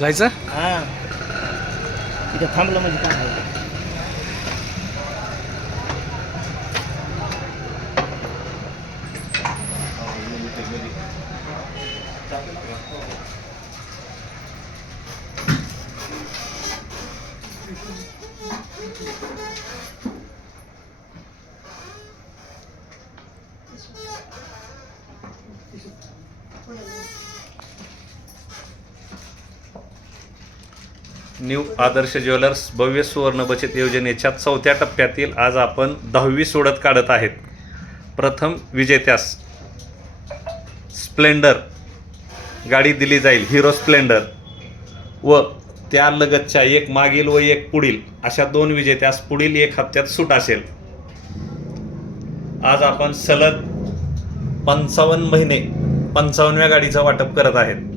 जायचं? हा. इथे थांबलं म्हणजे काय आहे? न्यू आदर्श ज्वेलर्स भव्य सुवर्ण बचत योजनेच्या चौथ्या टप्प्यातील आज आपण दहावी सोडत काढत आहेत. प्रथम विजेत्यास स्प्लेंडर गाडी दिली जाईल हिरो स्प्लेंडर. व त्या लगतच्या एक मागील व एक पुढील अशा दोन विजेत्यास पुढील एक हप्त्यात सूट असेल. आज आपण सलग पंचावन्न महिने पंचावन्नव्या गाडीचं वाटप करत आहेत.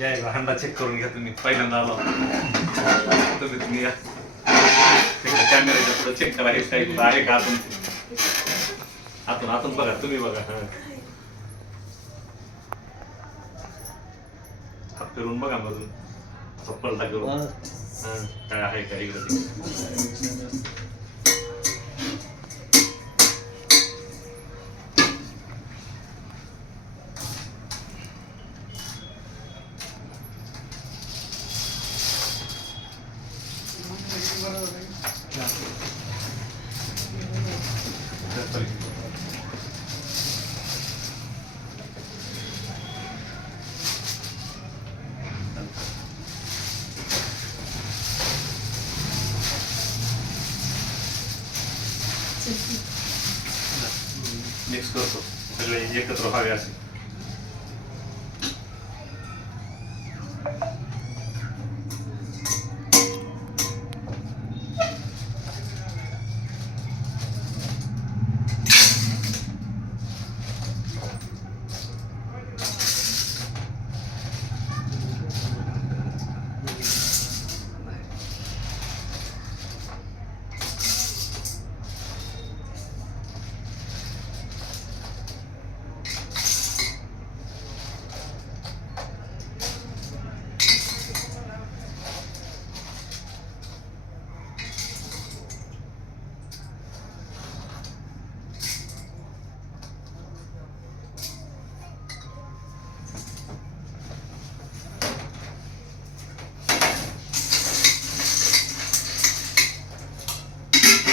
या एकदा हंडा चेक करून घ्या तुम्ही. पहिल्यांदा आलो. तुम्ही तुम्ही या. कॅमेऱ्याच्या पुढे चेक करा. हे साईड आहे का? आतून आतून आतून बघा तुम्ही बघा हा. हात फिरून बघा असं पलटा करून हा, काय आहे का इकडे तिकडे. मिक्स करतो सगळे एकत्र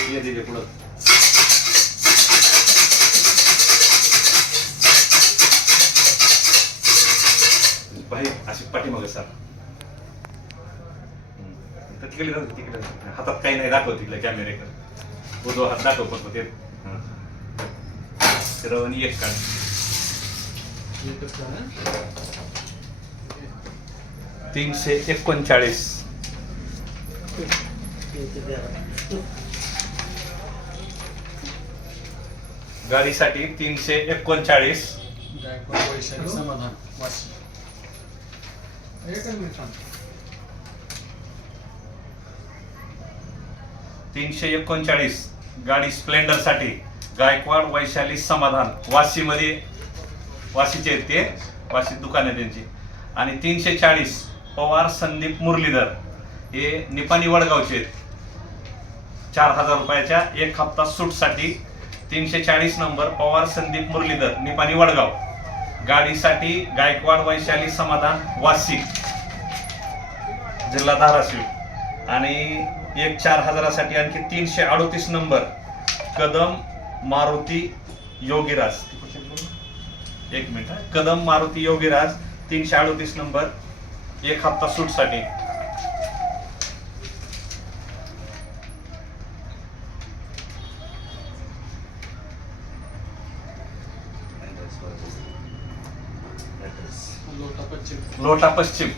हे दिले पुढं. बाहेर अशी पाठीमागे सर. तर तिकडे जाऊ तिकडे हातात काही नाही दाखव तिकडे कॅमेरेकडे उजवा हात दाखव पण ते. रवणी एक काढ. तीनशे एकोणचाळीस. गाडीसाठी तीनशे एकोणचाळीस. समाधान. तीनशे एकोणचाळीस. गाडी स्प्लेंडरसाठी गायकवाड वैशाली समाधान. वाशीमध्ये वाशीचे आहेत ते. वाशीत दुकान आहे त्यांची. आणि तीनशे चाळीस पवार संदीप मुरलीधर. हे निपाणी वडगावचे आहेत. चार हजार रुपयाच्या एक हप्ता सूटसाठी तीनशे चाळीस नंबर पवार संदीप मुरलीधर निपाणी वडगाव. गाडीसाठी गायकवाड वैशाली समाधान वासी जिल्हा धाराशिव. आणि एक चार हजारासाठी आणखी तीनशे अडोतीस नंबर कदम मारुती योगीराज. एक मिनिट कदम मारुती योगीराज तीनशे अडोतीस नंबर एक हप्ता सूटसाठी लोटा पश्चिम लोटा पश्चिम.